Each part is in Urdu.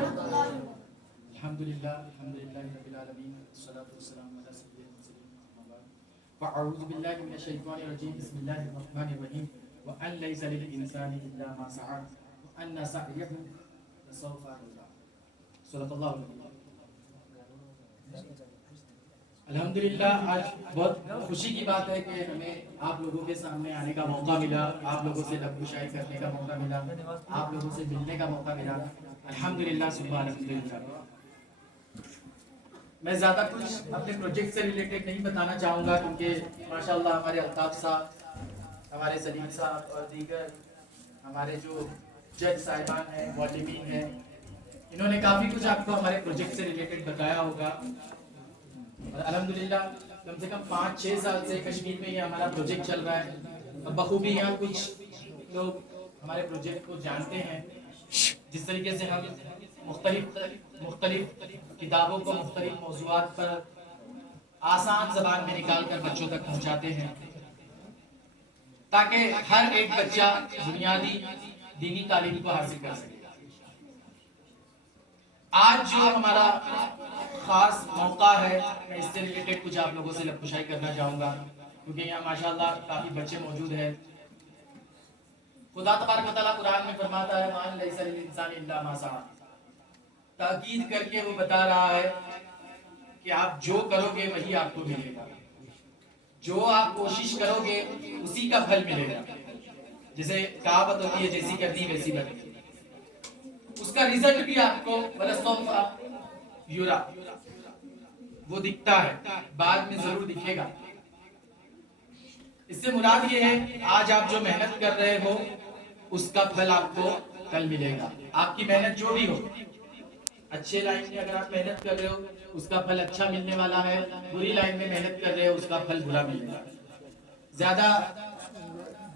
الحمدللہ رب العالمین والصلاة والسلام علی سید المرسلین اما بعد فاعوذ باللہ من الشیطان الرجیم بسم اللہ الرحمن الرحیم وان لیس للانسان الا ما سعى وان سعیہ لسوف یرى صدق اللہ العظیم۔ الحمدللہ آج بہت خوشی کی بات ہے کہ ہمیں آپ لوگوں کے سامنے آنے کا موقع ملا، آپ لوگوں سے لب گشائی کرنے کا موقع ملا، آپ لوگوں سے ملنے کا موقع ملا۔ الحمدللہ ثم الحمدللہ۔ میں زیادہ کچھ اپنے پروجیکٹ سے ریلیٹڈ نہیں بتانا چاہوں گا کیونکہ ماشاءاللہ ہمارے الطاف صاحب، ہمارے سلیم صاحب اور دیگر ہمارے جو جج صاحبان ہیں، معلمین ہیں، انہوں نے کافی کچھ آپ کو ہمارے پروجیکٹ سے ریلیٹڈ بتایا ہوگا۔ اور الحمدللہ کم سے کم 5-6 سال سے کشمیر میں یہ ہمارا پروجیکٹ چل رہا ہے اور بخوبی یہاں کچھ لوگ ہمارے پروجیکٹ کو جانتے ہیں۔ جس طریقے سے ہم مختلف کتابوں کو مختلف موضوعات پر آسان زبان میں نکال کر بچوں تک پہنچاتے ہیں تاکہ ہر ایک بچہ بنیادی دینی تعلیم کو حاصل کر سکے۔ آج جو ہمارا خاص موقع ہے، میں اس سے ریلیٹڈ کچھ آپ لوگوں سے لب گشائی کرنا چاہوں گا کیونکہ یہاں ماشاءاللہ کافی بچے موجود ہیں۔ خدا تبارک و تعالیٰ قرآن میں فرماتا ہے وَأَن لَيْسَ لِلْإِنسَانِ إِلَّا مَا سَعَى، تاکید کر کے وہ بتا رہا ہے کہ آپ جو کرو گے وہی آپ کو ملے گا، جو آپ کوشش کرو گے اسی کا پھل ملے گا۔ جیسے کہاوت ہوتی ہے جیسی کرنی ویسی بنی، اس کا رزلٹ بھی آپ کو وَلَسَوْفَ یُرَى، وہ دکھتا ہے، بعد میں ضرور دکھے گا۔ اس سے مراد یہ ہے آج آپ جو محنت کر رہے ہو اس کا پھل آپ کو کل ملے گا۔ آپ کی محنت جو بھی ہو، اچھے لائن میں اگر آپ محنت کر رہے ہو اس کا پھل اچھا ملنے والا ہے، بری لائن میں محنت کر رہے ہو اس کا پھل برا ملے گا۔ زیادہ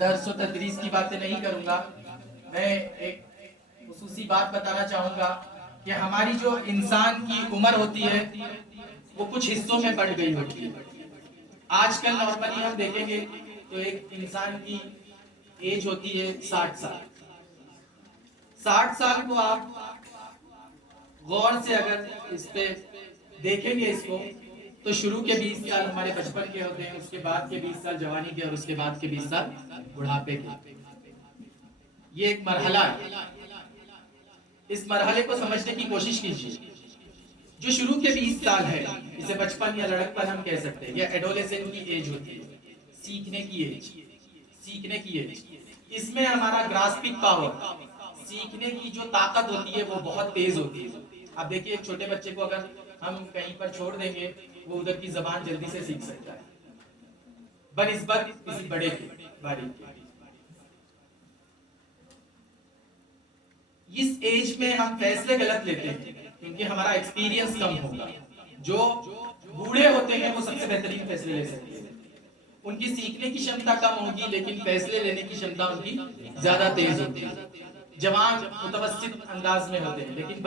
درس و تدریس کی باتیں نہیں کروں گا، میں ایک خصوصی بات بتانا چاہوں گا کہ ہماری جو انسان کی عمر ہوتی ہے وہ کچھ حصوں میں بڑھ گئی ہوتی ہے۔ آج کل نارملی ہم دیکھیں گے تو ایک انسان کی ایج ہوتی ہے 60 سال۔ 60 سال کو آپ غور سے اگر اس پہ دیکھیں گے اس کو تو شروع کے 20 سال ہمارے بچپن کے ہوتے ہیں، اس کے بعد کے 20 سال جوانی کے اور اس کے بعد کے 20 سال بڑھاپے کے۔ یہ ایک مرحلہ ہے، اس مرحلے کو سمجھنے کی کوشش کیجیے۔ جو شروع کے 20 سال ہے اسے بچپن یا لڑکپن ہم کہہ سکتے ہیں، یا ایڈولیسنٹ کی ایج ہوتی ہے، سیکھنے کی ایج۔ اس میں ہمارا گراسپنگ پاور، سیکھنے کی جو طاقت ہوتی ہے وہ بہت تیز ہوتی ہے۔ اب دیکھیے ایک چھوٹے بچے کو اگر ہم کہیں پر چھوڑ دیں گے وہ ادھر کی زبان جلدی سے سیکھ سکتا ہے بنسبت کسی بڑے کے باریک کے۔ اس ایج میں ہم فیصلے غلط لیتے ہیں کیونکہ ہمارا ایکسپیرینس کم ہوگا۔ جو بوڑھے ہوتے ہیں وہ سب سے بہترین فیصلے لے سکتے ہیں، ان کی سیکھنے کی شمتا کم ہوگی لیکن فیصلے لینے کی شمتا ان کی زیادہ تیز ہوتی ہے۔ جوان متوسط انداز میں ہوتے ہیں لیکن